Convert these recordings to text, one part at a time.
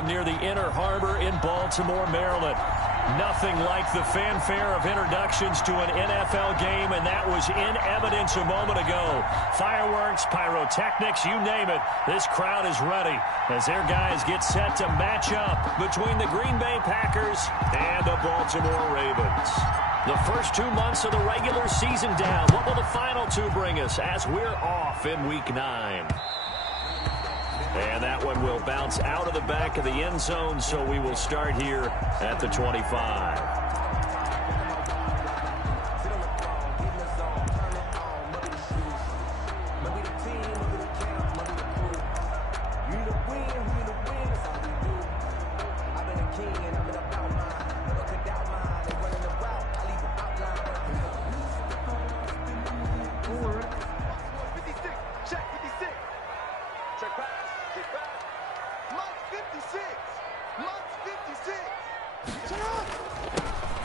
Stadium near the Inner Harbor in Baltimore, Maryland. Nothing like the fanfare of introductions to an NFL game, and that was in evidence a moment ago. Fireworks, pyrotechnics, you name it. This crowd is ready as their guys get set to match up between the Green Bay Packers and the Baltimore Ravens. The first 2 months of the regular season down. What will the final two bring us as we're off in Week 9? And that one will bounce out of the back of the end zone, so we will start here at the 25.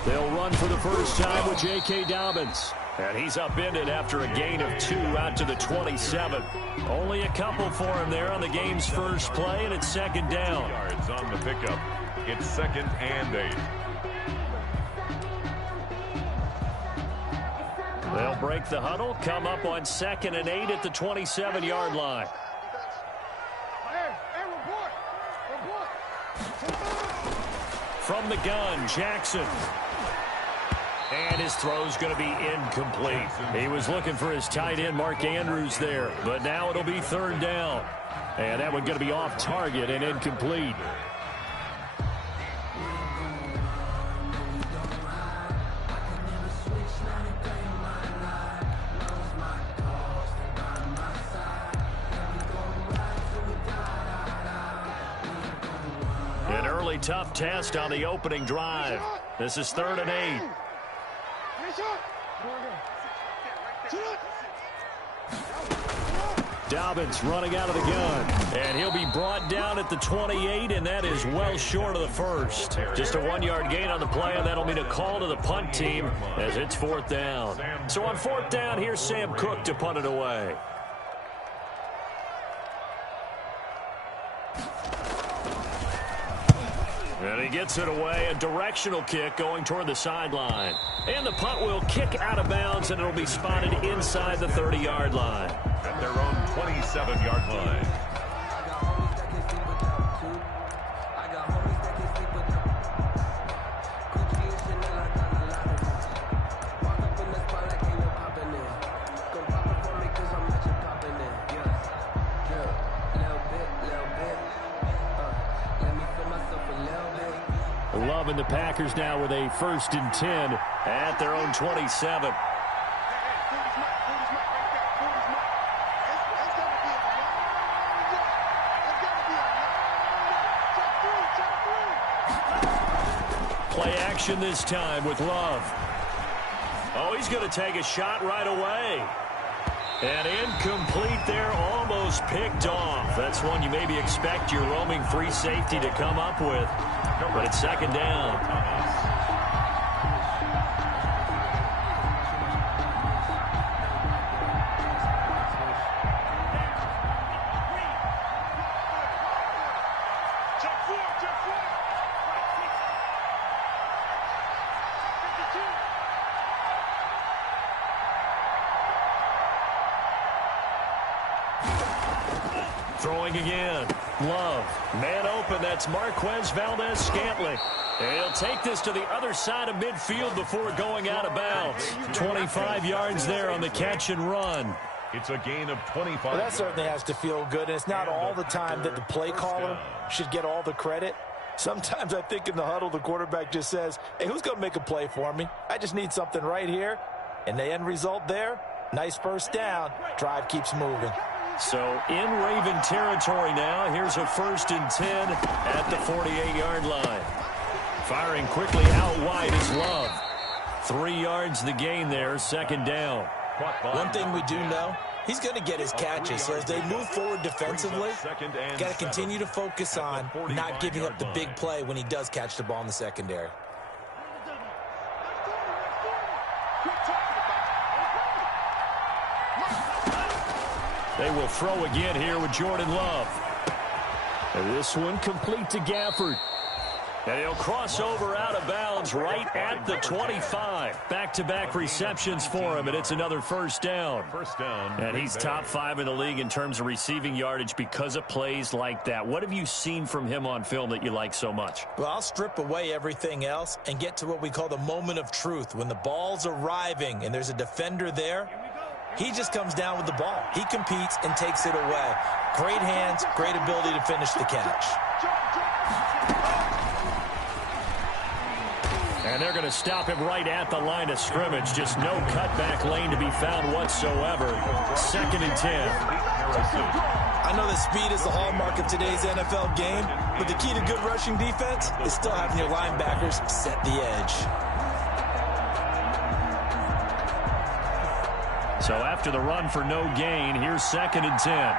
They'll run for the first time with J.K. Dobbins. And he's upended after a gain of 2 out to the 27. Only a couple for him there on the game's first play, and it's second down. Yards on the pickup. It's 2nd and 8. They'll break the huddle, come up on 2nd and 8 at the 27-yard line. From the gun, Jackson. And his throw's going to be incomplete. He was looking for his tight end, Mark Andrews, there. But now it'll be 3rd down. And that one going to be off target and incomplete. An early tough test on the opening drive. This is 3rd and 8. Dobbins running out of the gun, and he'll be brought down at the 28, and that is well short of the first. Just a 1-yard gain on the play, and that'll mean a call to the punt team as it's 4th down. So on 4th down, here's Sam Cook to punt it away. And he gets it away, a directional kick going toward the sideline. And the punt will kick out of bounds, and it'll be spotted inside the 30-yard line. At their own 27-yard line. Loving the Packers now with a 1st and 10 at their own 27. Play action this time with Love. Oh, he's going to take a shot right away. And incomplete there, almost picked off. That's one you maybe expect your roaming free safety to come up with. But it's 2nd down. Throwing again. Love. Man open. That's Marquez Valdez-Scantling. And he'll take this to the other side of midfield before going out of bounds. 25 yards there on the catch and run. It's a gain of 25. Well, that certainly has to feel good. And it's not all the time that the play caller should get all the credit. Sometimes I think in the huddle, the quarterback just says, hey, who's going to make a play for me? I just need something right here. And the end result there, nice 1st down. Drive keeps moving. So in Raven territory now. Here's a 1st and 10 at the 48-yard line. Firing quickly out wide is Love. 3 yards the gain there, 2nd down. One thing we do know, he's going to get his catches. So as they move forward defensively, got to continue to focus on not giving up the big play when he does catch the ball in the secondary. They will throw again here with Jordan Love. And this one complete to Gafford. And he'll cross over out of bounds right at the 25. Back-to-back receptions for him, and it's another first down. And he's top 5 in the league in terms of receiving yardage because of plays like that. What have you seen from him on film that you like so much? Well, I'll strip away everything else and get to what we call the moment of truth. When the ball's arriving and there's a defender there, he just comes down with the ball. He competes and takes it away. Great hands, great ability to finish the catch. And they're going to stop him right at the line of scrimmage. Just no cutback lane to be found whatsoever. 2nd and 10. I know that speed is the hallmark of today's NFL game, but the key to good rushing defense is still having your linebackers set the edge. So after the run for no gain, here's 2nd and 10.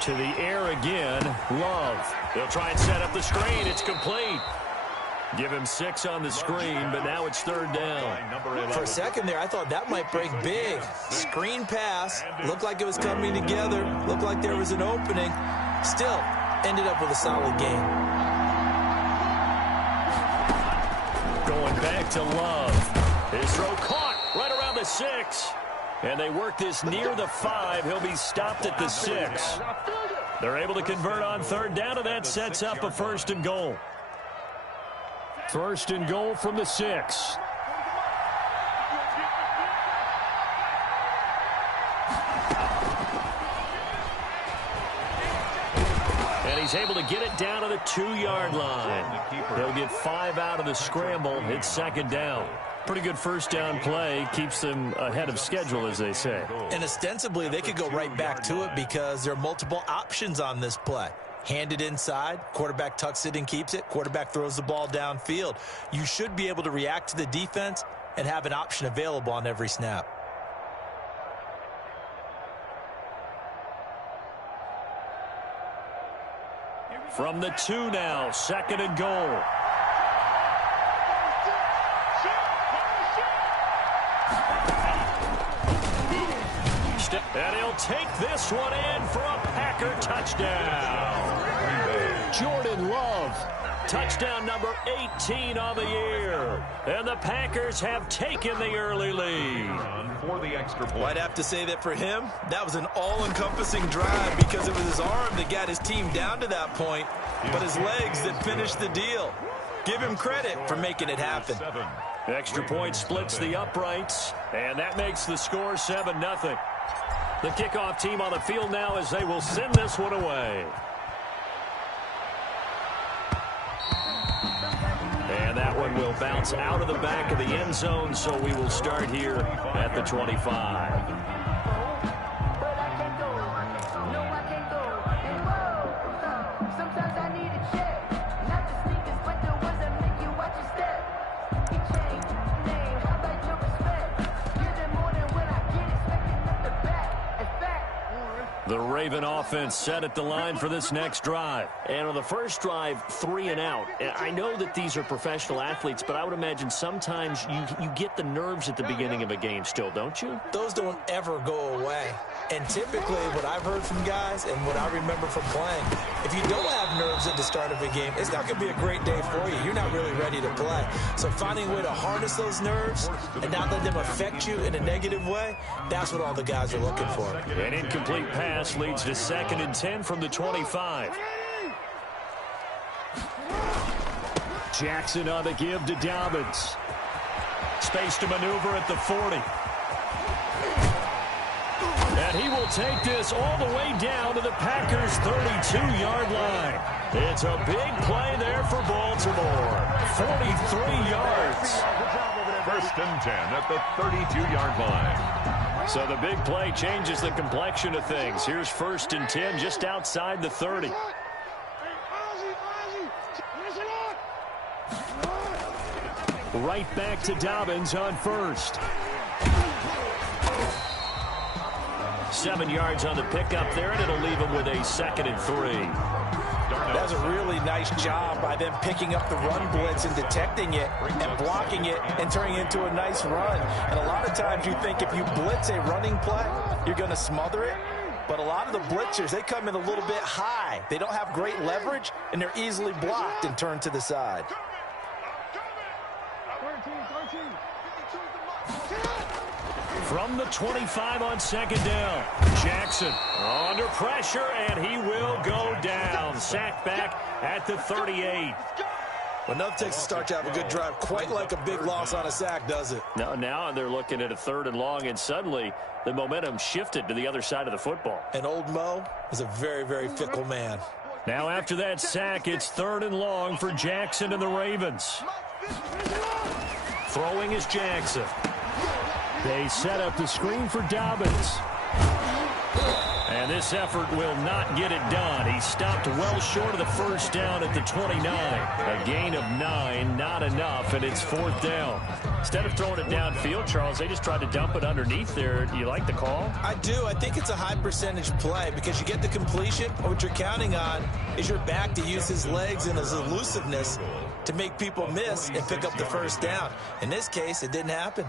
To the air again, Love. They'll try and set up the screen. It's complete. Give him 6 on the screen, but now it's 3rd down. For a second there, I thought that might break big. Screen pass. Looked like it was coming together. Looked like there was an opening. Still, ended up with a solid game. Going back to Love. His throw caught right around the 6. And they work this near the 5. He'll be stopped at the 6. They're able to convert on 3rd down, and that sets up a 1st and goal. 1st and goal from the 6. And he's able to get it down to the 2-yard line. They'll get 5 out of the scramble. It's 2nd down. Pretty good first down play. Keeps them ahead of schedule, as they say. And ostensibly, they could go right back to it because there are multiple options on this play. Hand it inside, quarterback tucks it and keeps it, quarterback throws the ball downfield. You should be able to react to the defense and have an option available on every snap. From the 2 now, 2nd and goal. And he'll take this one in for a Packer touchdown. Jordan Love, touchdown number 18 on the year. And the Packers have taken the early lead. I'd have to say that for him, that was an all-encompassing drive because it was his arm that got his team down to that point, but his legs that finished the deal. Give him credit for making it happen. Extra point splits the uprights, and that makes the score 7-0. The kickoff team on the field now as they will send this one away. And that one will bounce out of the back of the end zone, so we will start here at the 25. The Raven offense set at the line for this next drive. And on the first drive, 3 and out. I know that these are professional athletes, but I would imagine sometimes you get the nerves at the beginning of a game still, don't you? Those don't ever go away. And typically what I've heard from guys and what I remember from playing, if you don't have nerves at the start of a game, it's not going to be a great day for you. You're not really ready to play. So finding a way to harness those nerves and not let them affect you in a negative way, that's what all the guys are looking for. An incomplete pass leads to 2nd and 10 from the 25. Jackson on the give to Dobbins. Space to maneuver at the 40. And he will take this all the way down to the Packers' 32-yard line. It's a big play there for Baltimore. 43 yards. 1st and 10 at the 32-yard line. So the big play changes the complexion of things. Here's 1st and 10 just outside the 30. Right back to Dobbins on 1st. 7 yards on the pickup there, and it'll leave him with a 2nd and 3. That's a really nice job by them picking up the run blitz and detecting it and blocking it and turning it into a nice run. And a lot of times you think if you blitz a running play, you're going to smother it. But a lot of the blitzers, they come in a little bit high. They don't have great leverage, and they're easily blocked and turned to the side. From the 25 on second down, Jackson under pressure, and he will go down. Sacked back at the 38. Well, enough takes to start to have a good drive. Quite like a big loss on a sack, does it? Now they're looking at a 3rd and long, and suddenly the momentum shifted to the other side of the football. And old Mo is a very, very fickle man. Now after that sack, it's 3rd and long for Jackson and the Ravens. Throwing is Jackson. They set up the screen for Dobbins. And this effort will not get it done. He stopped well short of the first down at the 29. A gain of 9, not enough, and it's 4th down. Instead of throwing it downfield, Charles, they just tried to dump it underneath there. Do you like the call? I do. I think it's a high percentage play because you get the completion, and what you're counting on is your back to use his legs and his elusiveness to make people miss and pick up the first down. In this case, it didn't happen.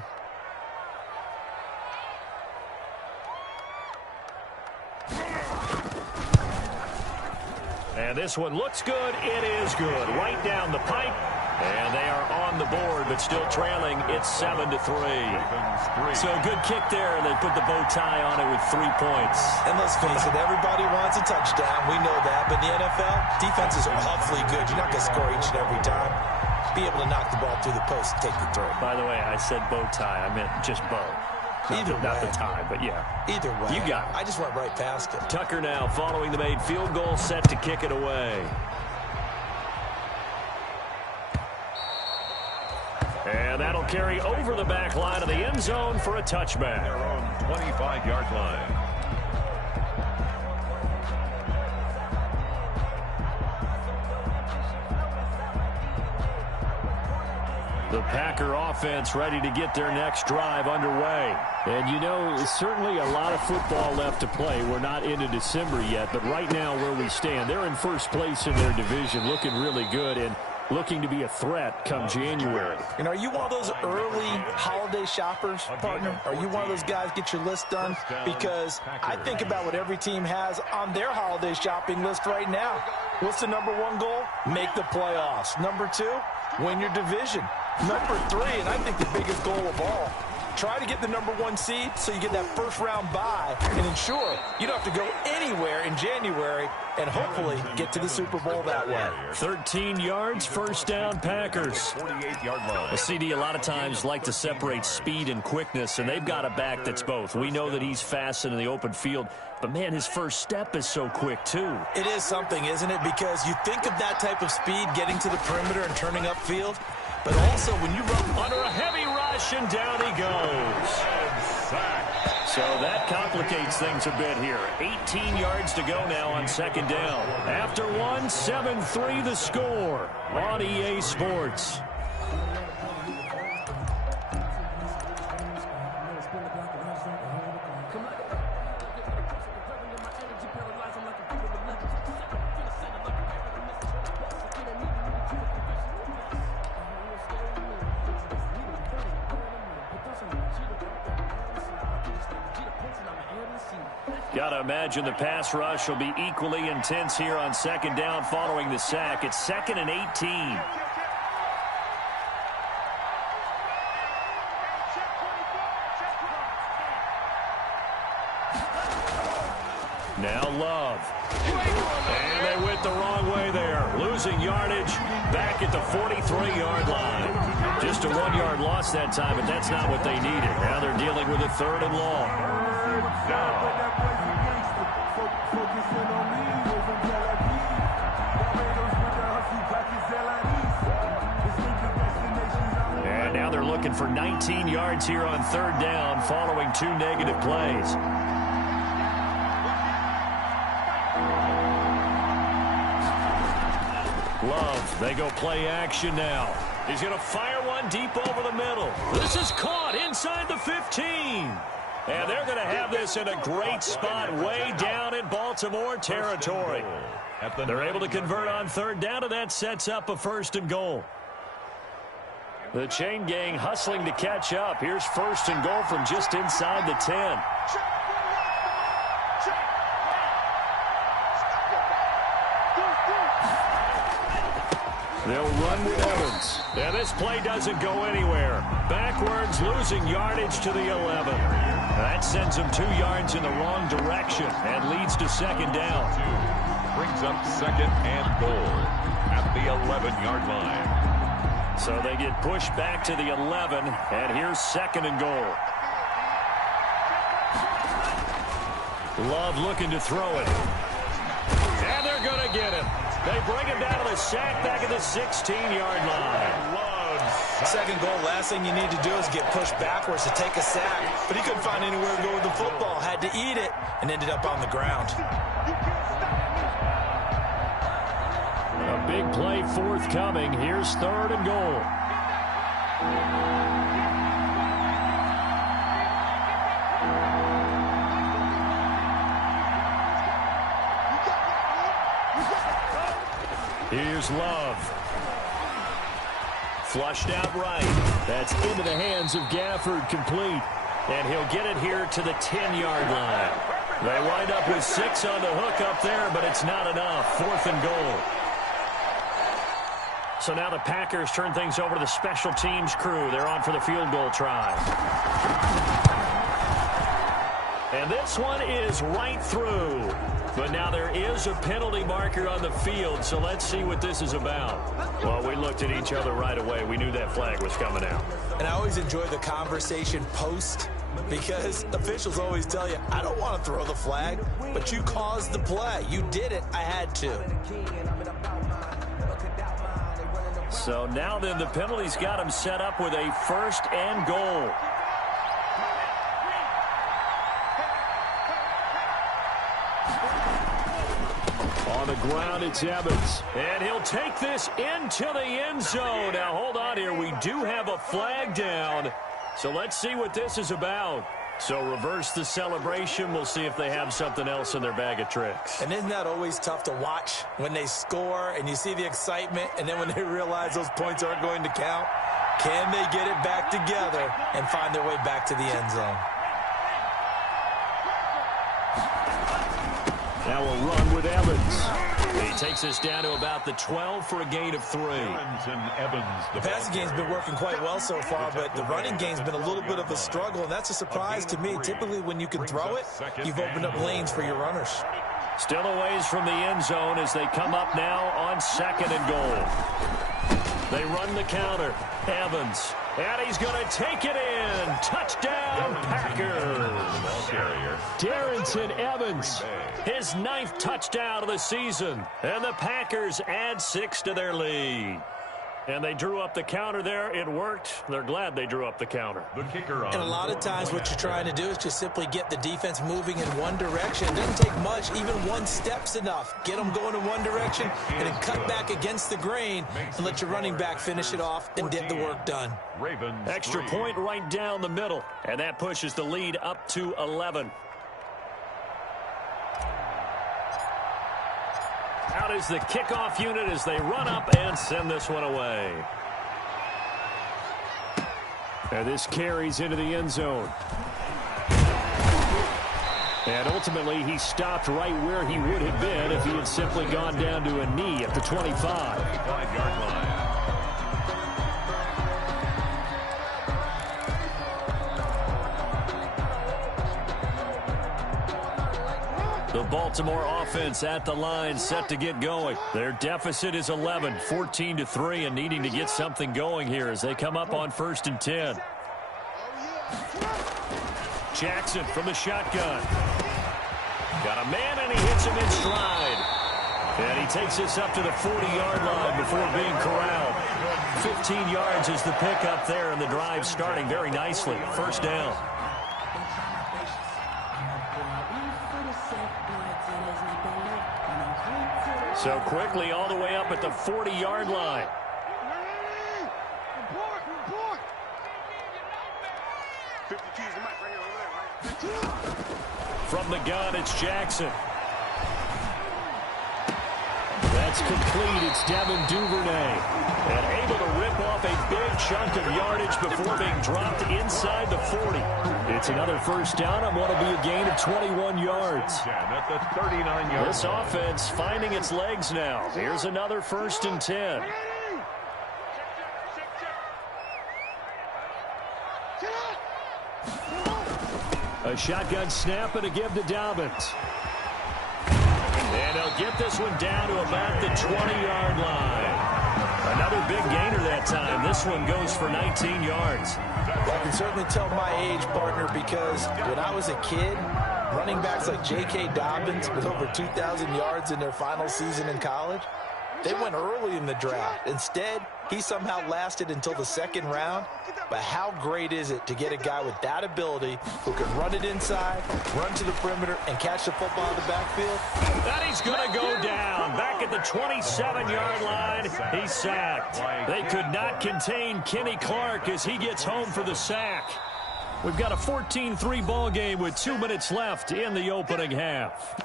And this one looks good. It is good. Right down the pipe. And they are on the board, but still trailing. It's 7-3. So good kick there, and they put the bow tie on it with 3 points. And let's face it, everybody wants a touchdown. We know that. But in the NFL, defenses are awfully good. You're not going to score each and every time. Be able to knock the ball through the post and take the throw. By the way, I said bow tie. I meant just bow. Not the tie, but yeah. Either way. You got it. I just went right past it. Tucker now following the made field goal, set to kick it away. And that'll carry over the back line of the end zone for a touchback. Their own 25-yard line. The Packer offense ready to get their next drive underway. And, you know, certainly a lot of football left to play. We're not into December yet, but right now where we stand, they're in first place in their division, looking really good and looking to be a threat come January. And are you one of those early holiday shoppers, partner? Are you one of those guys get your list done? Because I think about what every team has on their holiday shopping list right now. What's the #1 goal? Make the playoffs. #2, win your division. #3, and I think the biggest goal of all, try to get the #1 seed so you get that first-round bye and ensure you don't have to go anywhere in January and hopefully get to the Super Bowl that way. 13 yards, first down, Packers. 48-yard line. A CD a lot of times like to separate speed and quickness, and they've got a back that's both. We know that he's fast in the open field, but, man, his first step is so quick, too. It is something, isn't it? Because you think of that type of speed getting to the perimeter and turning upfield, but also when you run under a heavy rush, and down he goes. So that complicates things a bit here. 18 yards to go now on second down. After one, 7-3 the score on EA Sports. Got to imagine the pass rush will be equally intense here on second down following the sack. It's 2nd and 18. Now Love. And they went the wrong way there. Losing yardage back at the 43-yard line. Just a 1-yard loss that time, but that's not what they needed. Now they're dealing with a 3rd and long. And now they're looking for 19 yards here on 3rd down following 2 negative plays. Love, they go play action now. He's going to fire one deep over the middle. This is caught inside the 15. And they're going to have this in a great spot way down in Baltimore territory. They're able to convert on third down, and that sets up a 1st and goal. The chain gang hustling to catch up. Here's 1st and goal from just inside the 10. They'll run with Evans. And this play doesn't go anywhere. Backwards, losing yardage to the 11. That sends them 2 yards in the wrong direction and leads to 2nd down. Brings up 2nd and goal at the 11-yard line. So they get pushed back to the 11, and here's 2nd and goal. Love looking to throw it. And they're going to get him. They bring him down to the sack back at the 16-yard line. 2nd goal, last thing you need to do is get pushed backwards to take a sack. But he couldn't find anywhere to go with the football. Had to eat it and ended up on the ground. A big play forthcoming. Here's 3rd and goal. Here's Love. Flushed out right. That's into the hands of Gafford, complete. And he'll get it here to the 10-yard line. They wind up with 6 on the hook up there, but it's not enough. 4th and goal. So now the Packers turn things over to the special teams crew. They're on for the field goal try. And this one is right through. But now there is a penalty marker on the field, so let's see what this is about. Well, we looked at each other right away. We knew that flag was coming out. And I always enjoy the conversation post, because officials always tell you, I don't want to throw the flag, but you caused the play. You did it. I had to. So now then the penalty's got him set up with a 1st and goal. On the ground, it's Evans. And he'll take this into the end zone. Now, hold on here. We do have a flag down. So let's see what this is about. So reverse the celebration. We'll see if they have something else in their bag of tricks. And isn't that always tough to watch when they score and you see the excitement, and then when they realize those points aren't going to count? Can they get it back together and find their way back to the end zone? Now we'll run with Evans. He takes us down to about the 12 for a gain of 3. The passing game's been working quite well so far, but the running game's been a little bit of a struggle, and that's a surprise to me. Typically, when you can throw it, you've opened up lanes for your runners. Still a ways from the end zone as they come up now on 2nd and goal. They run the counter. Evans. And he's going to take it in. Touchdown, Packers. Darrington Evans, his 9th touchdown of the season. And the Packers add 6 to their lead. And they drew up the counter there. It worked. They're glad they drew up the counter. The kicker on. And a lot of times what you're trying to do is just simply get the defense moving in one direction. It doesn't take much. Even one step's enough. Get them going in one direction and then cut back against the grain and let your running back finish it off and get the work done. Ravens Extra point right down the middle. And that pushes the lead up to 11. Out is the kickoff unit as they run up and send this one away. And this carries into the end zone. And ultimately, he stopped right where he would have been if he had simply gone down to a knee at the 25. 5-yard line. The Baltimore offense at the line, set to get going. Their deficit is 11, 14-3, and needing to get something going here as they come up on 1st and 10. Jackson from the shotgun. Got a man, and he hits him in stride. And he takes this up to the 40-yard line before being corralled. 15 yards is the pickup there, and the drive starting very nicely. 1st down. So quickly all the way up at the 40-yard line. From the gun, it's Jackson. That's complete. It's Devin Duvernay. And able to rip off a big chunk of yardage before being dropped inside the 40. It's another first down on what will be a gain of 21 yards. At the 39-yard This offense finding its legs now. Here's another 1st and 10. A shotgun snap and a give to Dobbins. And he'll get this one down to about the 20-yard line. Another big gainer that time. This one goes for 19 yards. Well, I can certainly tell my age, partner, because when I was a kid, running backs like J.K. Dobbins with over 2,000 yards in their final season in college, they went early in the draft. Instead, he somehow lasted until the 2nd round. But how great is it to get a guy with that ability who can run it inside, run to the perimeter, and catch the football in the backfield? That he's going to go down. Back at the 27-yard line, he's sacked. They could not contain Kenny Clark as he gets home for the sack. We've got a 14-3 ball game with 2 minutes left in the opening half.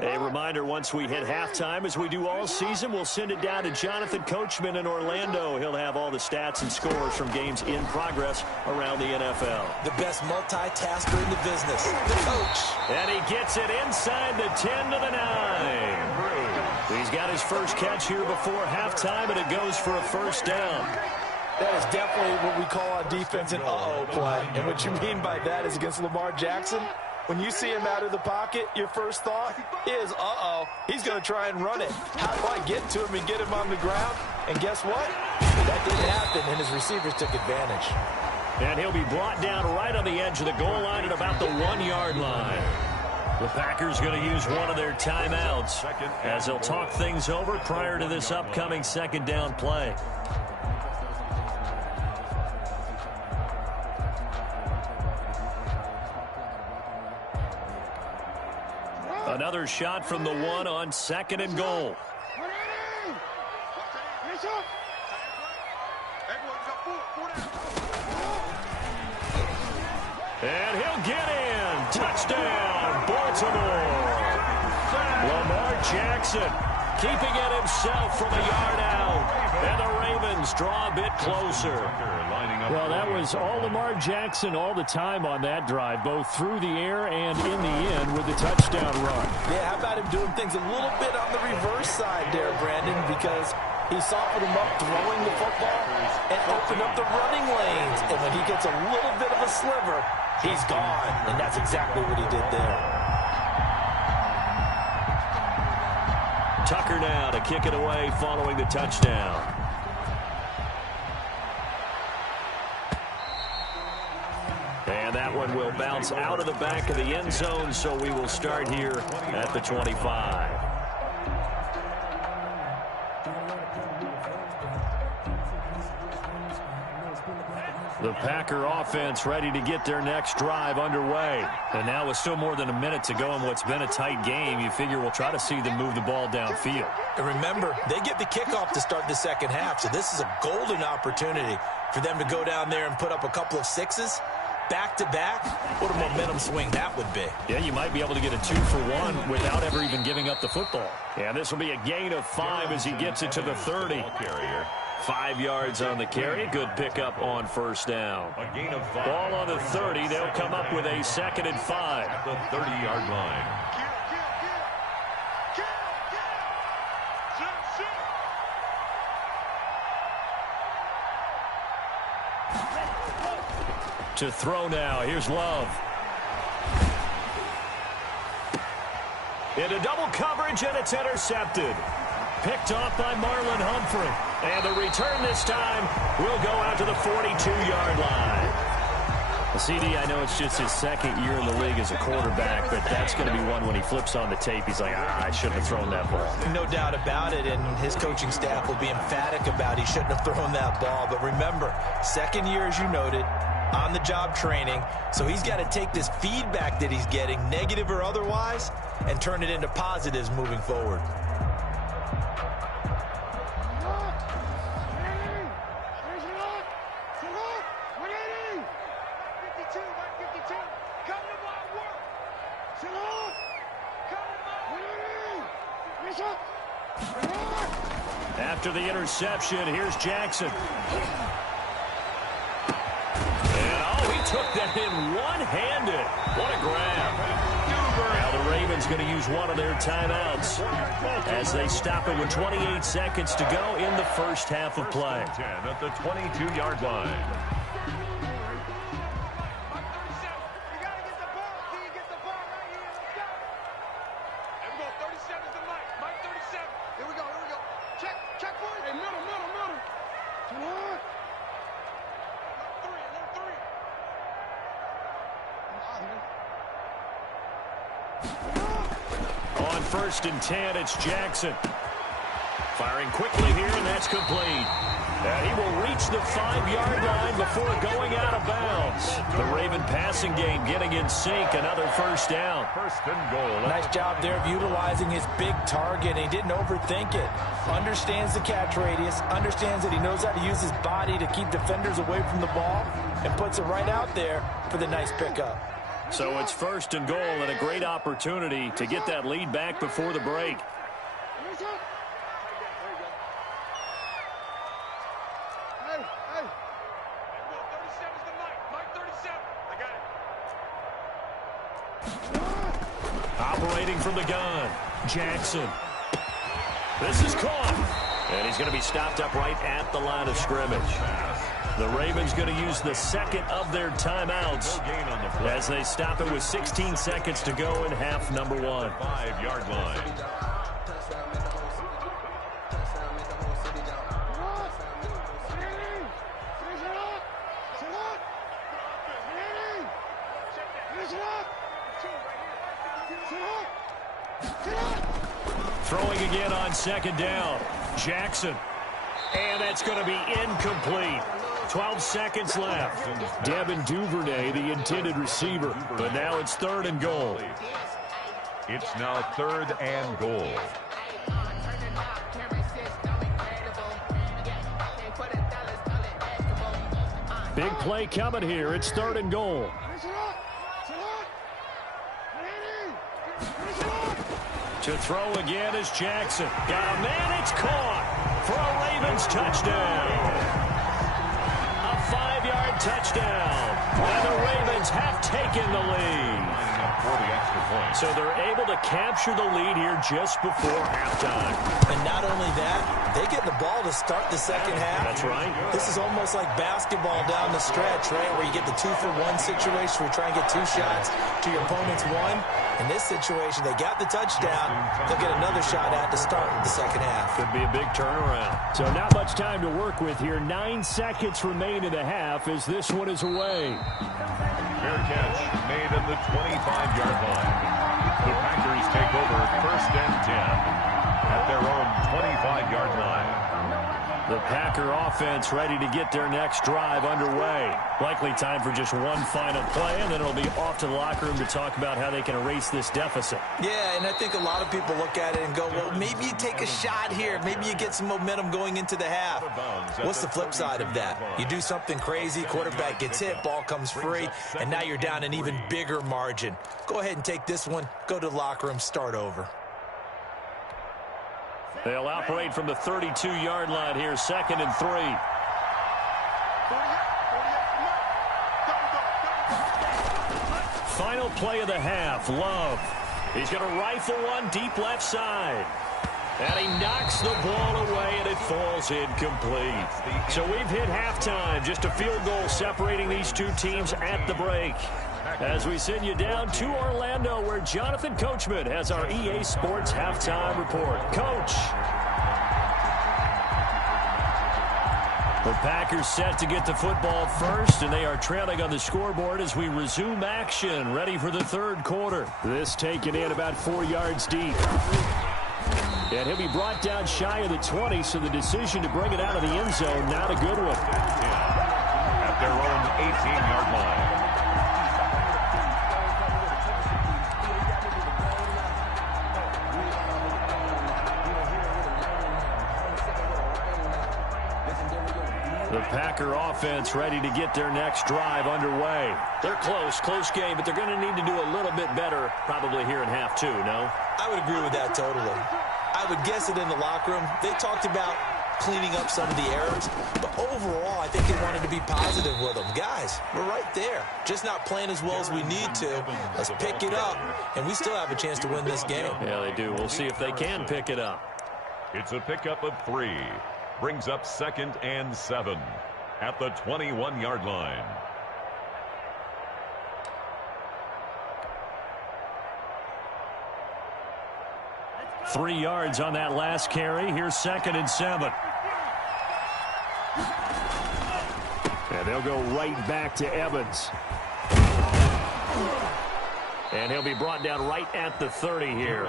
A reminder, once we hit halftime, as we do all season, we'll send it down to Jonathan Coachman in Orlando. He'll have all the stats and scores from games in progress around the NFL. The best multitasker in the business, the coach. And he gets it inside the 10 to the 9. He's got his first catch here before halftime, and it goes for a first down. That is definitely what we call on defense an uh-oh play. And what you mean by that is against Lamar Jackson, when you see him out of the pocket, your first thought is, uh-oh, he's going to try and run it. How do I get to him and get him on the ground? And guess what? That didn't happen, and his receivers took advantage. And he'll be brought down right on the edge of the goal line at about the 1-yard line. The Packers going to use one of their timeouts as they'll talk things over prior to this upcoming 2nd down play. Another shot from the 1 on 2nd and goal. And he'll get in. Touchdown, Baltimore. Lamar Jackson keeping it himself from a yard out. And the Ravens draw a bit closer. Well, that was all Lamar Jackson all the time on that drive, both through the air and in the end with the touchdown run. Yeah, how about him doing things a little bit on the reverse side there, Brandon, because he softened him up throwing the football and opened up the running lanes. And when he gets a little bit of a sliver, he's gone. And that's exactly what he did there. Tucker now to kick it away following the touchdown. And that one will bounce out of the back of the end zone, so we will start here at the 25. The Packer offense ready to get their next drive underway. And now with still more than a minute to go in what's been a tight game, you figure we'll try to see them move the ball downfield. And remember, they get the kickoff to start the 2nd half, so this is a golden opportunity for them to go down there and put up a couple of 6s. Back-to-back, what a momentum swing that would be. Yeah, you might be able to get a 2-for-1 without ever even giving up the football. Yeah, this will be a gain of 5 as he gets it to the 30. 5 yards on the carry. Good pickup on first down. A gain of 5. Ball on the 30. They'll come up with a 2nd and 5. At the 30-yard line. To throw now. Here's Love. Into double coverage, and it's intercepted. Picked off by Marlon Humphrey. And the return this time will go out to the 42-yard line. CD, I know it's just his 2nd year in the league as a quarterback, but that's going to be one when he flips on the tape. He's like, I shouldn't have thrown that ball. No doubt about it, and his coaching staff will be emphatic about he shouldn't have thrown that ball. But remember, 2nd year, as you noted, on-the-job training, so he's got to take this feedback that he's getting, negative or otherwise, and turn it into positives moving forward. After the interception, here's Jackson. And, he took that in one-handed. What a grab. Now the Ravens going to use one of their timeouts as they stop it with 28 seconds to go in the first half of play. 10 at the 22-yard line. On 1st and 10, it's Jackson. Firing quickly here, and that's complete. And he will reach the 5-yard line before going out of bounds. The Raven passing game getting in sync. Another first down. First and goal. Nice job there of utilizing his big target. He didn't overthink it. Understands the catch radius. Understands that he knows how to use his body to keep defenders away from the ball. And puts it right out there for the nice pickup. So it's 1st and goal and a great opportunity to get that lead back before the break. Operating from the gun, Jackson. This is caught. And he's going to be stopped up right at the line of scrimmage. The Ravens going to use the second of their timeouts as they stop it with 16 seconds to go in half number 1. 5-yard line. Throwing again on 2nd down. Jackson. And that's going to be incomplete. 12 seconds left. Devin Duvernay, the intended receiver. But now it's 3rd and goal. It's now 3rd and goal. Big play coming here. It's 3rd and goal. To throw again is Jackson. Got a man. It's caught for a Ravens touchdown. A 5-yard touchdown. And the Ravens have taken the lead. For the extra point. So they're able to capture the lead here just before halftime. And not only that, they get the ball to start the second half. That's right. This is almost like basketball down the stretch, right, where you get the 2-for-1 situation where you try and get 2 shots to your opponent's 1. In this situation, they got the touchdown. They'll get another shot at to start the second half. Could be a big turnaround. So not much time to work with here. 9 seconds remain in the half as this one is away. Fair catch made at the 25-yard line. The Packers take over 1st and 10 at their own 25-yard line. The Packer offense ready to get their next drive underway. Likely time for just one final play, and then it'll be off to the locker room to talk about how they can erase this deficit. Yeah, and I think a lot of people look at it and go, well, maybe you take a shot here. Maybe you get some momentum going into the half. What's the flip side of that? You do something crazy, quarterback gets hit, ball comes free, and now you're down an even bigger margin. Go ahead and take this one, go to the locker room, start over. They'll operate from the 32-yard line here, 2nd and 3. Final play of the half, Love. He's going to rifle one deep left side. And he knocks the ball away, and it falls incomplete. So we've hit halftime, just a field goal separating these two teams at the break. As we send you down to Orlando, where Jonathan Coachman has our EA Sports Halftime Report. Coach. The Packers set to get the football first, and they are trailing on the scoreboard as we resume action, ready for the 3rd quarter. This taken in about 4 yards deep. And he'll be brought down shy of the 20, so the decision to bring it out of the end zone, not a good one. At their own 18-yard line. The Packer offense ready to get their next drive underway. They're close game, but they're going to need to do a little bit better probably here in half two, no? I would agree with that totally. I would guess it in the locker room. They talked about cleaning up some of the errors, but overall, I think they wanted to be positive with them. Guys, we're right there. Just not playing as well as we need to. Let's pick it up, and we still have a chance to win this game. Yeah, they do. We'll see if they can pick it up. It's a pickup of 3. Brings up 2nd and 7 at the 21-yard line. Three yards on that last carry. Here's 2nd and 7. And they'll go right back to Evans. And he'll be brought down right at the 30 here.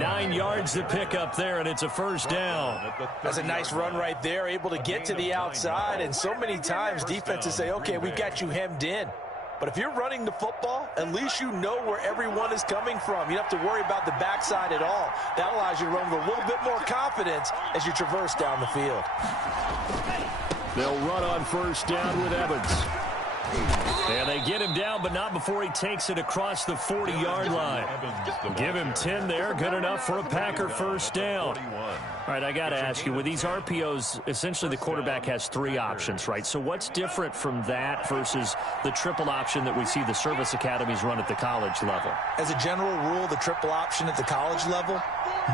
9 yards to pick up there, and it's a first down. That's a nice run right there, able to get to the outside. And so many times defenses say, okay, we've got you hemmed in. But if you're running the football, at least you know where everyone is coming from. You don't have to worry about the backside at all. That allows you to run with a little bit more confidence as you traverse down the field. They'll run on first down with Evans. And they get him down, but not before he takes it across the 40-yard line. Give him 10 there, good enough for a Packer first down. All right, I got to ask you, with these RPOs, essentially the quarterback has 3 options, right? So what's different from that versus the triple option that we see the service academies run at the college level? As a general rule, the triple option at the college level,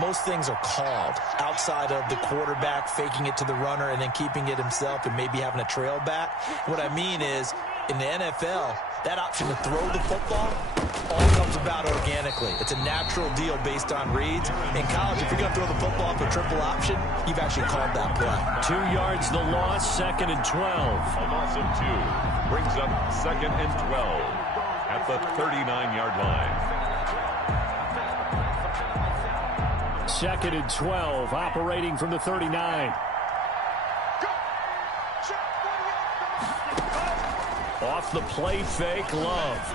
most things are called outside of the quarterback faking it to the runner and then keeping it himself and maybe having a trail back. What I mean is, in the NFL, that option to throw the football all comes about organically. It's a natural deal based on reads. In college, if you're going to throw the football for triple option, you've actually called that play. 2 yards the loss, 2nd and 12. A loss of 2 brings up 2nd and 12 at the 39-yard line. 2nd and 12, operating from the 39. Off the play fake, Love.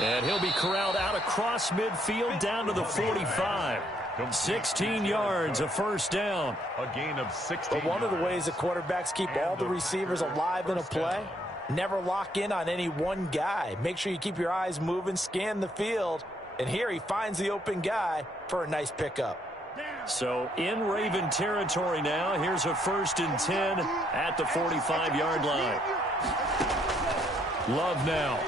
And he'll be corralled out across midfield down to the 45. 16 yards, a first down. A gain of 16. But one of the ways the quarterbacks keep all the receivers alive in a play, never lock in on any one guy. Make sure you keep your eyes moving, scan the field. And here he finds the open guy for a nice pickup. So in Raven territory now. Here's a 1st and 10 at the 45-yard line. Love now.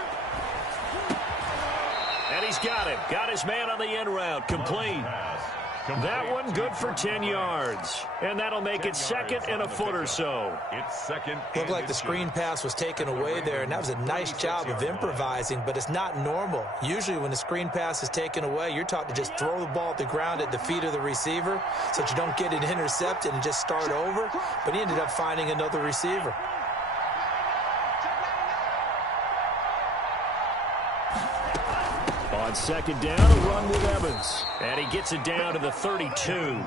And he's got him. Got his man on the end route. Complete. That one good for 10 yards. And that'll make it 2nd and a foot or so. It's 2nd. Looked like the screen pass was taken away there, and that was a nice job of improvising, but it's not normal. Usually when the screen pass is taken away, you're taught to just throw the ball at the ground at the feet of the receiver so that you don't get it intercepted and just start over. But he ended up finding another receiver. On 2nd down, a run with Evans. And he gets it down to the 32.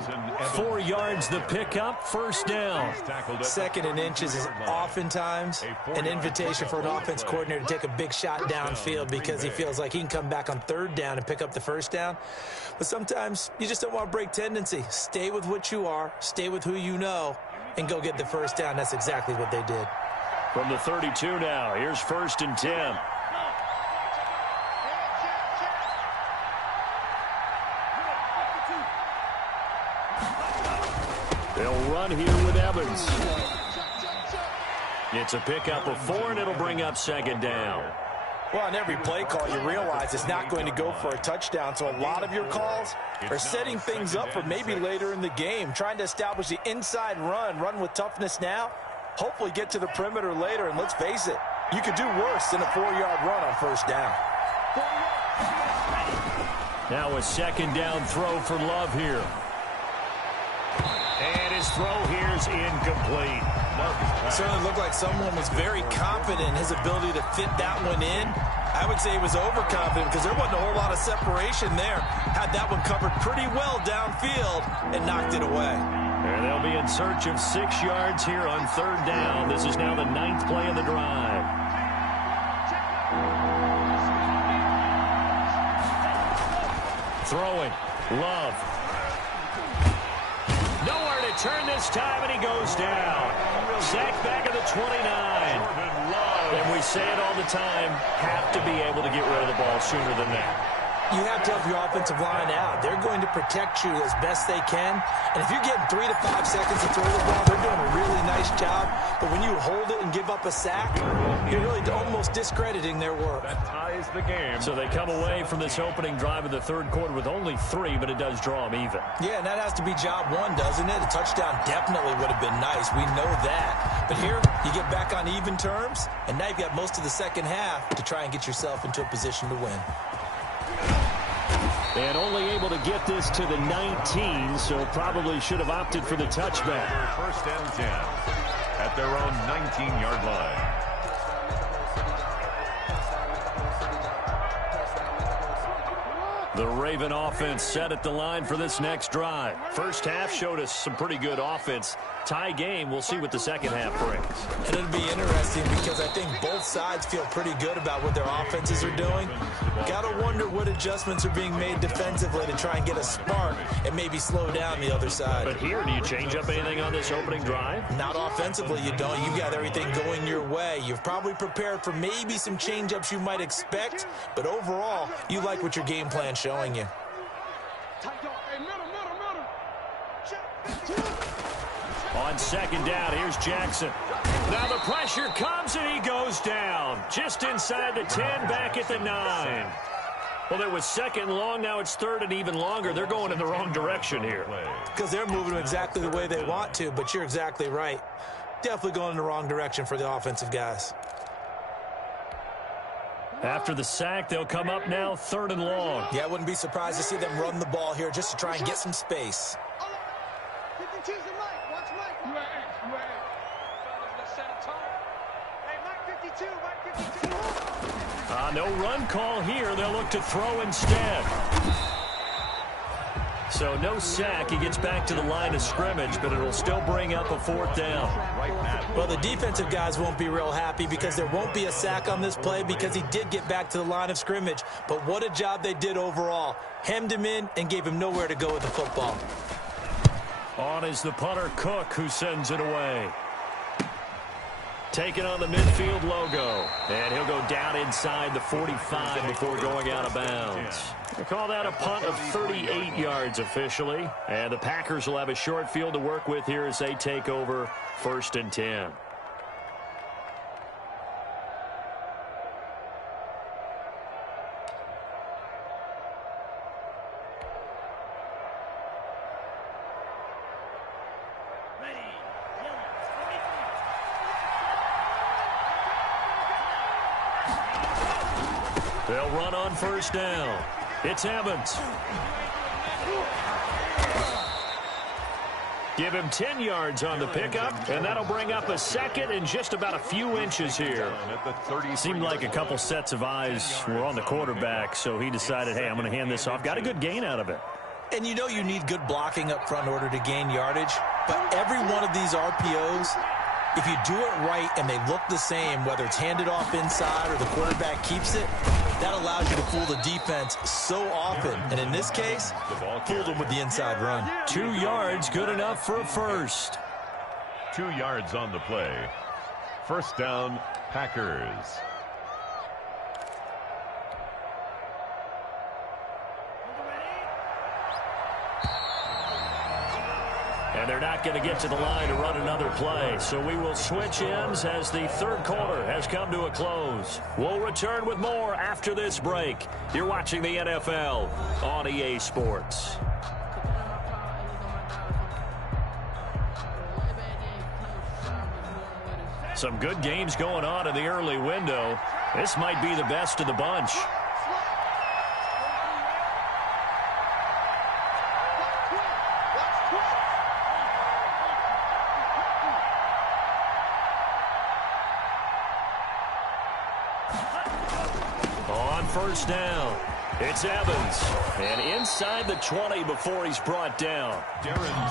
4 yards the pickup, first down. 2nd and inches is oftentimes an invitation for an offense coordinator to take a big shot downfield because he feels like he can come back on 3rd down and pick up the first down. But sometimes you just don't want to break tendency. Stay with what you are, stay with who you know, and go get the first down. That's exactly what they did. From the 32 now, here's 1st and 10. They'll run here with Evans. It's a pickup of 4, and it'll bring up 2nd down. Well, on every play call, you realize it's not going to go for a touchdown. So a lot of your calls are setting things up for maybe later in the game, trying to establish the inside run with toughness now, hopefully get to the perimeter later. And let's face it, you could do worse than a 4-yard run on first down. Now a 2nd down throw for Love here. And his throw here is incomplete. It certainly looked like someone was very confident in his ability to fit that one in. I would say he was overconfident because there wasn't a whole lot of separation there. Had that one covered pretty well downfield and knocked it away. And they'll be in search of 6 yards here on 3rd down. This is now the 9th play of the drive. Throwing. Love. Nowhere to turn this time, and he goes down. Sacked back at the 29. And we say it all the time, have to be able to get rid of the ball sooner than that. You have to help your offensive line out. They're going to protect you as best they can. And if you're getting 3 to 5 seconds to throw the ball, they're doing a really nice job. But when you hold it and give up a sack, you're really almost discrediting their work. That ties the game. So they come away from this opening drive in the third quarter with only 3, but it does draw them even. Yeah, and that has to be job one, doesn't it? A touchdown definitely would have been nice. We know that. But here, you get back on even terms, and now you've got most of the second half to try and get yourself into a position to win. And only able to get this to the 19, so probably should have opted for the touchback. First and 10 at their own 19-yard line. The Raven offense set at the line for this next drive. First half showed us some pretty good offense. Tie game, we'll see what the second half brings. And it'll be interesting because I think both sides feel pretty good about what their offenses are doing. Got to wonder what adjustments are being made defensively to try and get a spark and maybe slow down the other side. But here, do you change up anything on this opening drive? Not offensively, you don't. You've got everything going your way. You've probably prepared for maybe some change-ups you might expect, but overall, you like what your game plan's showing you. On second down, here's Jackson. Now the pressure comes and he goes down. Just inside the 10, back at the 9. Well, it was second long, now it's third and even longer. They're going in the wrong direction here. Because they're moving exactly the way they want to, but you're exactly right. Definitely going in the wrong direction for the offensive guys. After the sack, they'll come up now third and long. Yeah, I wouldn't be surprised to see them run the ball here just to try and get some space. No run call here. They'll look to throw instead. So no sack. He gets back to the line of scrimmage, but it'll still bring up a fourth down. Well, the defensive guys won't be real happy because there won't be a sack on this play because he did get back to the line of scrimmage. But what a job they did overall. Hemmed him in and gave him nowhere to go with the football. On is the punter, Cook, who sends it away. Taking on the midfield logo. And he'll go down inside the 45 before going out of bounds. They call that a punt of 38 yards officially. And the Packers will have a short field to work with here as they take over first and 10. They'll run on first down. It's Evans. Give him 10 yards on the pickup, and that'll bring up a second and just about a few inches here. Seemed like a couple sets of eyes were on the quarterback, so he decided, hey, I'm going to hand this off. Got a good gain out of it. And you know you need good blocking up front in order to gain yardage, but every one of these RPOs, if you do it right and they look the same, whether it's handed off inside or the quarterback keeps it, that allows you to fool the defense so often. And in this case, fooled them with the inside run. 2 yards, good enough for a first. 2 yards on the play. First down, Packers. And they're not going to get to the line to run another play. So we will switch ends as the third quarter has come to a close. We'll return with more after this break. You're watching the NFL on EA Sports. Some good games going on in the early window. This might be the best of the bunch. First down. It's Evans. And inside the 20 before he's brought down.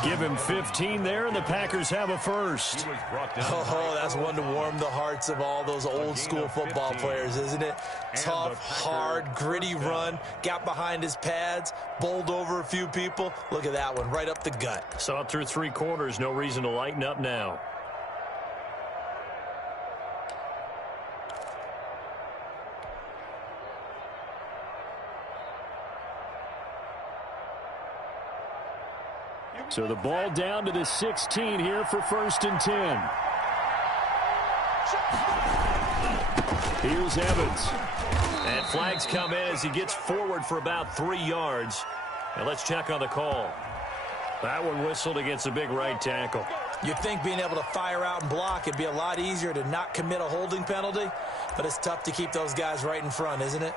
Give him 15 there, and the Packers have a first. Oh, that's one to warm the hearts of all those old school football players, isn't it? Tough, hard, gritty run. Got behind his pads, bowled over a few people. Look at that one, right up the gut. Saw it through 3 quarters. No reason to lighten up now. So the ball down to the 16 here for 1st and 10. Here's Evans. And flags come in as he gets forward for about 3 yards. And let's check on the call. That one whistled against a big right tackle. You'd think being able to fire out and block it'd be a lot easier to not commit a holding penalty, but it's tough to keep those guys right in front, isn't it?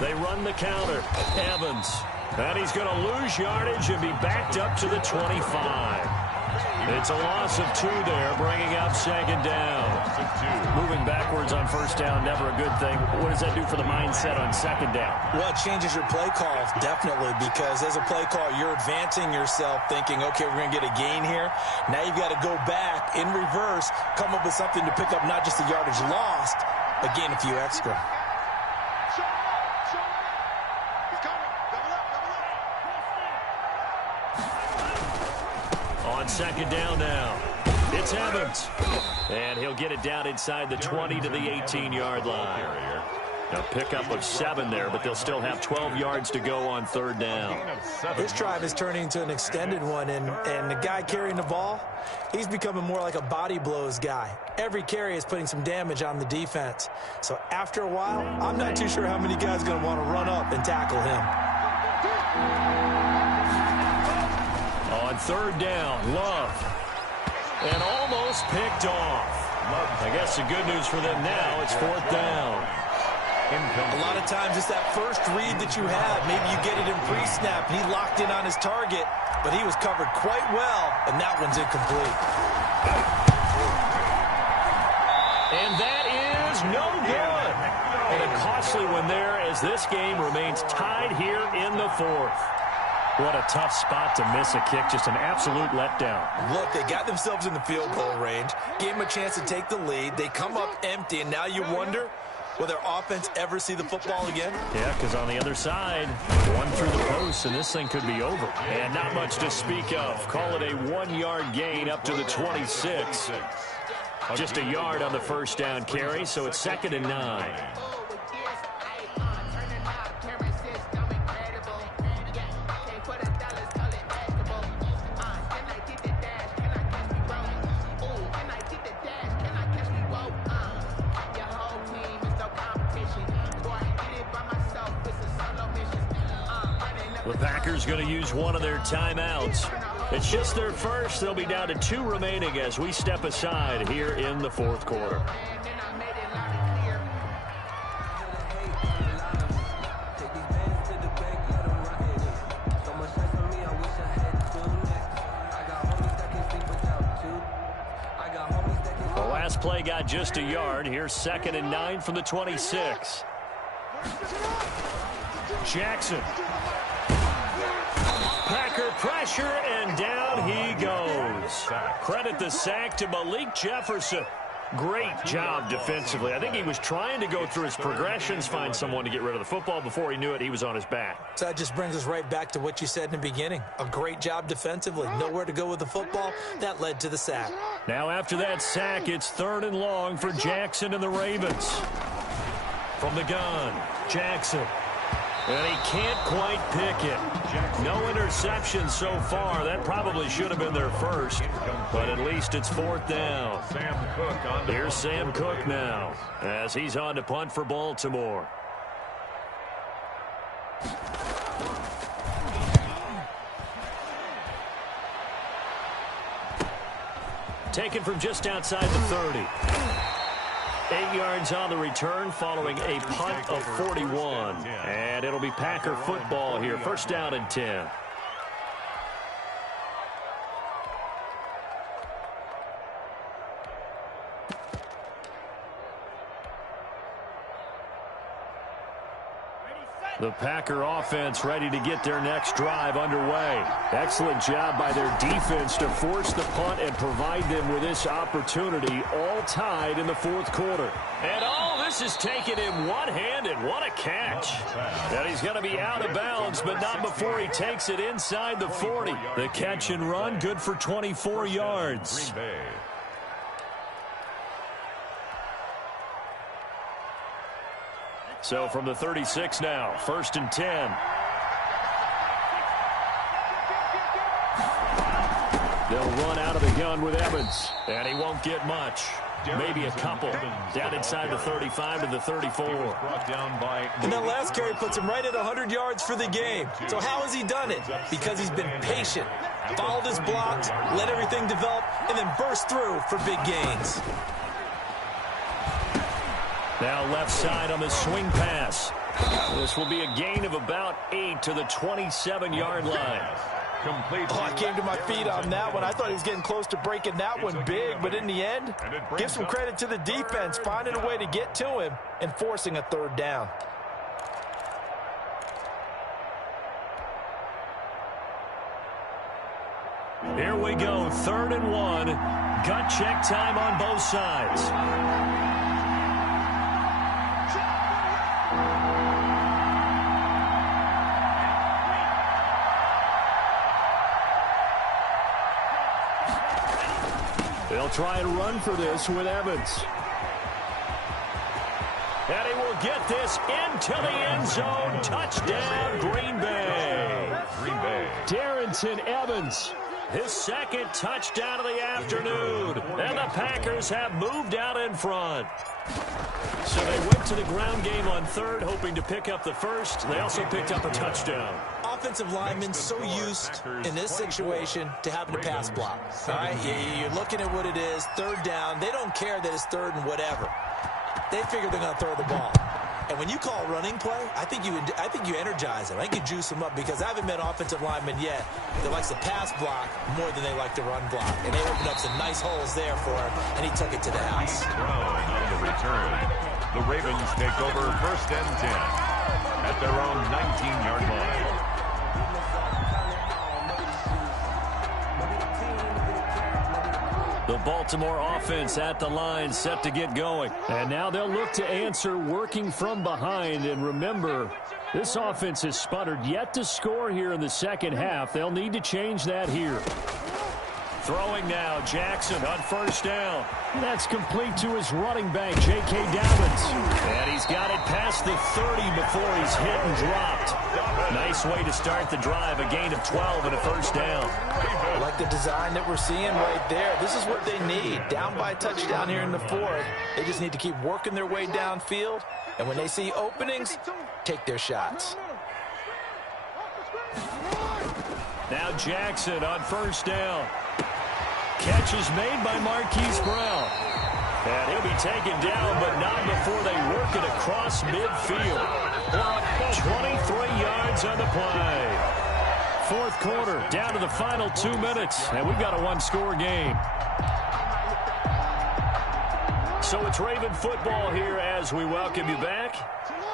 They run the counter. Evans. And he's going to lose yardage and be backed up to the 25. It's a loss of 2 there, bringing up 2nd down. Moving backwards on 1st down, never a good thing. What does that do for the mindset on 2nd down? Well, it changes your play call, definitely, because as a play call, you're advancing yourself thinking, okay, we're going to get a gain here. Now you've got to go back in reverse, come up with something to pick up not just the yardage lost, but gain a few extra. On 2nd down now, it's Evans. And he'll get it down inside the 20 to the 18-yard line. A pickup of 7 there, but they'll still have 12 yards to go on 3rd down. This drive is turning into an extended one, and the guy carrying the ball, he's becoming more like a body blows guy. Every carry is putting some damage on the defense. So after a while, I'm not too sure how many guys are going to want to run up and tackle him. On 3rd down, Love. And almost picked off. I guess the good news for them now, it's 4th down. A lot of times it's that first read that you have. Maybe you get it in pre-snap, and he locked in on his target, but he was covered quite well, and that one's incomplete. And that is no good. And a costly one there as this game remains tied here in the 4th. What a tough spot to miss a kick. Just an absolute letdown. Look, they got themselves in the field goal range, gave them a chance to take the lead. They come up empty, and now you wonder, will their offense ever see the football again? Yeah, because on the other side, one through the post, and this thing could be over. And not much to speak of. Call it a 1-yard gain up to the 26. Just a yard on the 1st down carry, so it's 2nd and 9. The Packers going to use one of their timeouts. It's just their first. They'll be down to 2 remaining as we step aside here in the 4th quarter. The last play got just a yard. Here's 2nd and 9 from the 26. Jackson. Packer pressure, and down he goes. Credit the sack to Malik Jefferson. Great job defensively. I think he was trying to go through his progressions, find someone to get rid of the football. Before he knew it, he was on his back. So that just brings us right back to what you said in the beginning. A great job defensively. Nowhere to go with the football. That led to the sack. Now after that sack, it's 3rd and long for Jackson and the Ravens. From the gun, Jackson. And he can't quite pick it. No interception so far. That probably should have been their first. But at least it's 4th down. Here's Sam Cook now as he's on to punt for Baltimore. Taken from just outside the 30. 8 yards on the return following a punt of 41. And it'll be Packer football here. 1st down and 10. The Packer offense ready to get their next drive underway. Excellent job by their defense to force the punt and provide them with this opportunity, all tied in the fourth quarter. And all this is taken in one-handed. What a catch. And he's going to be out of bounds, but not before he takes it inside the 40. The catch and run, good for 24 yards. So from the 36 now, 1st and 10. They'll run out of the gun with Evans, and he won't get much. Maybe a couple. Down inside the 35 to the 34. And that last carry puts him right at 100 yards for the game. So how has he done it? Because he's been patient, followed his blocks, let everything develop, and then burst through for big gains. Now left side on the swing pass. This will be a gain of about 8 to the 27-yard line. Oh, I came to my feet on that one. I thought he was getting close to breaking that one big, but in the end, give some credit to the defense, finding a way to get to him and forcing a third down. Here we go, 3rd and 1. Gut check time on both sides. They'll try and run for this with Evans. And he will get this into the end zone. Touchdown, Green Bay. Darrington Evans, his 2nd touchdown of the afternoon. And the Packers have moved out in front. So they went to the ground game on 3rd, hoping to pick up the 1st. They also picked up a touchdown. Offensive linemen so used in this situation to having to pass block. All right, you're looking at what it is, 3rd down. They don't care that it's 3rd and whatever. They figure they're going to throw the ball. And when you call a running play, I think you energize them. I think you juice them up because I haven't met offensive linemen yet that likes to pass block more than they like to run block. And they opened up some nice holes there for him, and he took it to the house. On the return, the Ravens take over 1st and 10 at their own 19-yard line. The Baltimore offense at the line, set to get going. And now they'll look to answer working from behind. And remember, this offense has sputtered yet to score here in the second half. They'll need to change that here. Throwing now, Jackson on 1st down. That's complete to his running back, J.K. Dobbins. And he's got it past the 30 before he's hit and dropped. Nice way to start the drive, a gain of 12 and a 1st down. I like the design that we're seeing right there. This is what they need. Down by a touchdown here in the 4th. They just need to keep working their way downfield. And when they see openings, take their shots. Now Jackson on 1st down. Catch is made by Marquise Brown. And he'll be taken down, but not before they work it across midfield. 23 yards on the play. 4th quarter, down to the final 2 minutes, and we've got a 1-score game. So it's Raven football here as we welcome you back.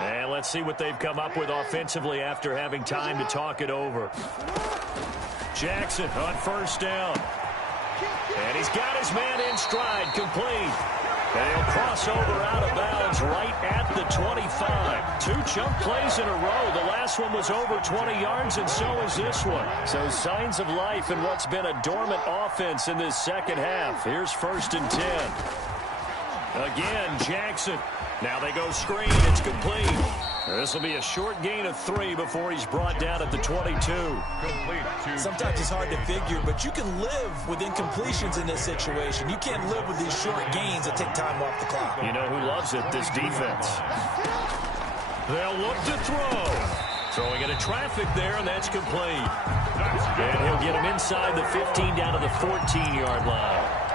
And let's see what they've come up with offensively after having time to talk it over. Jackson on 1st down. And he's got his man in stride, complete. And he'll cross over out of bounds right at the 25. 2 chunk plays in a row. The last one was over 20 yards, and so is this one. So signs of life in what's been a dormant offense in this second half. Here's 1st and 10. Again, Jackson. Now they go screen. It's complete. This will be a short gain of 3 before he's brought down at the 22. Sometimes it's hard to figure, but you can live with incompletions in this situation. You can't live with these short gains that take time off the clock. You know who loves it? This defense. They'll look to throw. Throwing into traffic there, and that's complete. And he'll get him inside the 15 down to the 14-yard line.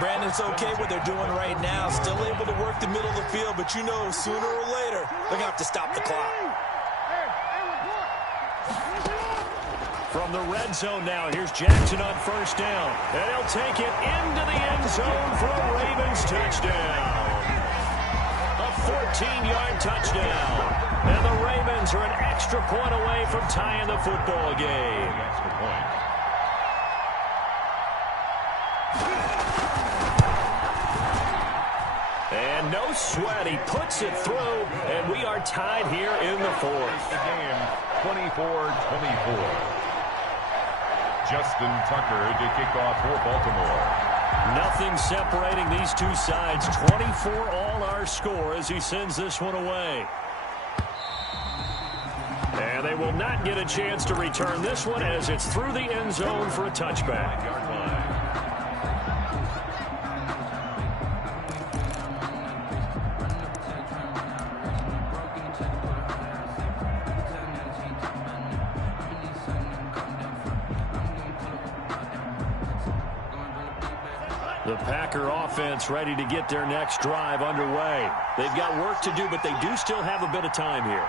Brandon, it's okay what they're doing right now. Still able to work the middle of the field, but you know sooner or later they're going to have to stop the clock. From the red zone now, here's Jackson on 1st down. And he'll take it into the end zone for a Ravens touchdown. A 14-yard touchdown. And the Ravens are an extra point away from tying the football game. Extra point. And no sweat, he puts it through, and we are tied here in the fourth. The game, 24-24. Justin Tucker to kick off for Baltimore. Nothing separating these two sides. 24 all our score as he sends this one away. And they will not get a chance to return this one as it's through the end zone for a touchback. Yard line. The Packer offense ready to get their next drive underway. They've got work to do, but they do still have a bit of time here.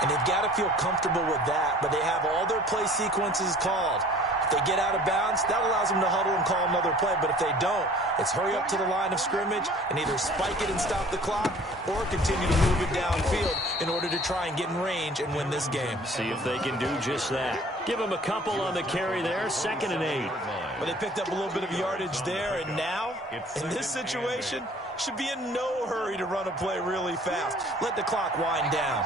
And they've got to feel comfortable with that, but they have all their play sequences called. If they get out of bounds, that allows them to huddle and call another play. But if they don't, it's hurry up to the line of scrimmage and either spike it and stop the clock or continue to move it downfield in order to try and get in range and win this game. See if they can do just that. Give them a couple on the carry there, 2nd and 8. Well, they picked up a little bit of yardage there, and now, in this situation, should be in no hurry to run a play really fast. Let the clock wind down.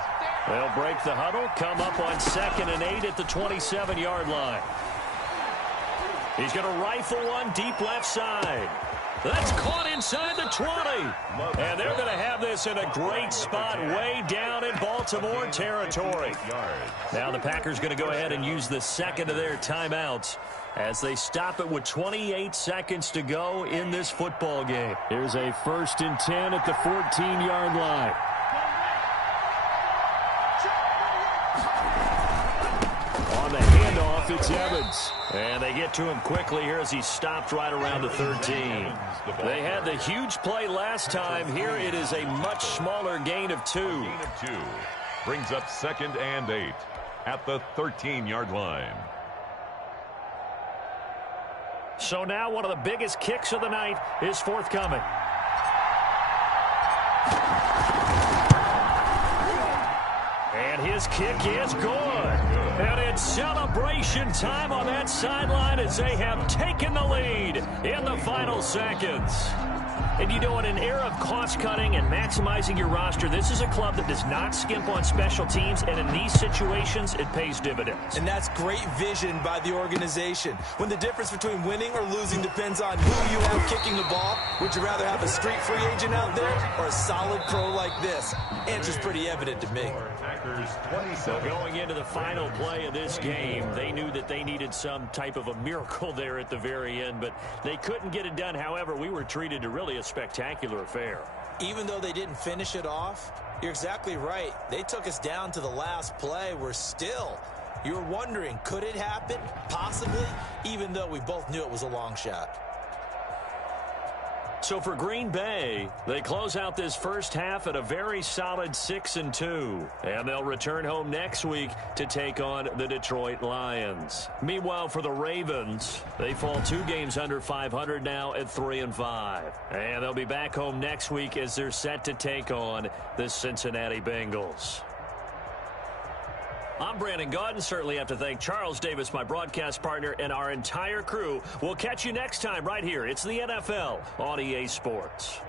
They'll break the huddle, come up on 2nd and 8 at the 27-yard line. He's going to rifle one deep left side. That's caught inside the 20. And they're going to have this in a great spot way down in Baltimore territory. Now the Packers going to go ahead and use the second of their timeouts as they stop it with 28 seconds to go in this football game. Here's a 1st and 10 at the 14-yard line. On the handoff, it's Evans. And they get to him quickly here as he stopped right around the 13. They had the huge play last time. Here it is a much smaller gain of 2. Gain of 2. Brings up 2nd and 8 at the 13-yard line. So now one of the biggest kicks of the night is forthcoming. And his kick is good. And it's celebration time on that sideline as they have taken the lead in the final seconds. And you know, in an era of cost-cutting and maximizing your roster, this is a club that does not skimp on special teams, and in these situations, it pays dividends. And that's great vision by the organization. When the difference between winning or losing depends on who you have kicking the ball, would you rather have a street free agent out there or a solid pro like this? Answer's pretty evident to me. So going into the final play of this game, they knew that they needed some type of a miracle there at the very end, but they couldn't get it done. However, we were treated to really a spectacular affair. Even though they didn't finish it off, you're exactly right. They took us down to the last play. You were wondering, could it happen? Possibly, even though we both knew it was a long shot. So for Green Bay, they close out this first half at a very solid 6-2. And they'll return home next week to take on the Detroit Lions. Meanwhile, for the Ravens, they fall 2 games under 500 now at 3-5. And they'll be back home next week as they're set to take on the Cincinnati Bengals. I'm Brandon Gaudin. Certainly have to thank Charles Davis, my broadcast partner, and our entire crew. We'll catch you next time right here. It's the NFL on EA Sports.